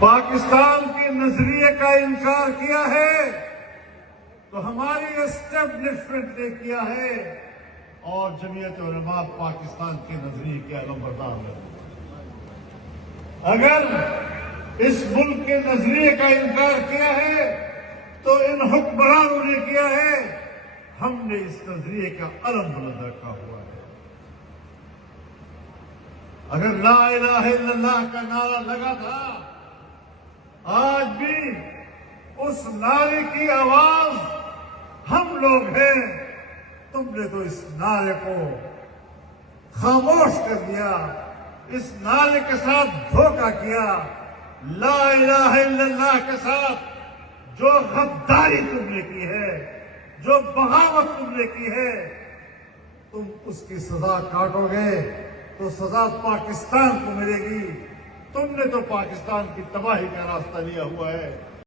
پاکستان کے نظریے کا انکار کیا ہے تو ہماری اسٹیبلشمنٹ نے کیا ہے، اور جمعیت علماء پاکستان کے نظریے کے علمبردار ہے۔ اگر اس ملک کے نظریے کا انکار کیا ہے تو ان حکمرانوں نے کیا ہے، ہم نے اس نظریے کا علم بلند رکھا ہوا ہے۔ اگر لا الہ الا اللہ کا نعرہ لگا تھا، آج بھی اس نعرے کی آواز ہم لوگ ہیں۔ تم نے تو اس نعرے کو خاموش کر دیا، اس نعرے کے ساتھ دھوکہ کیا۔ لا الہ الا اللہ کے ساتھ جو غداری تم نے کی ہے، جو بغاوت تم نے کی ہے، تم اس کی سزا کاٹو گے تو سزا پاکستان کو ملے گی۔ تم نے تو پاکستان کی تباہی کا راستہ لیا ہوا ہے۔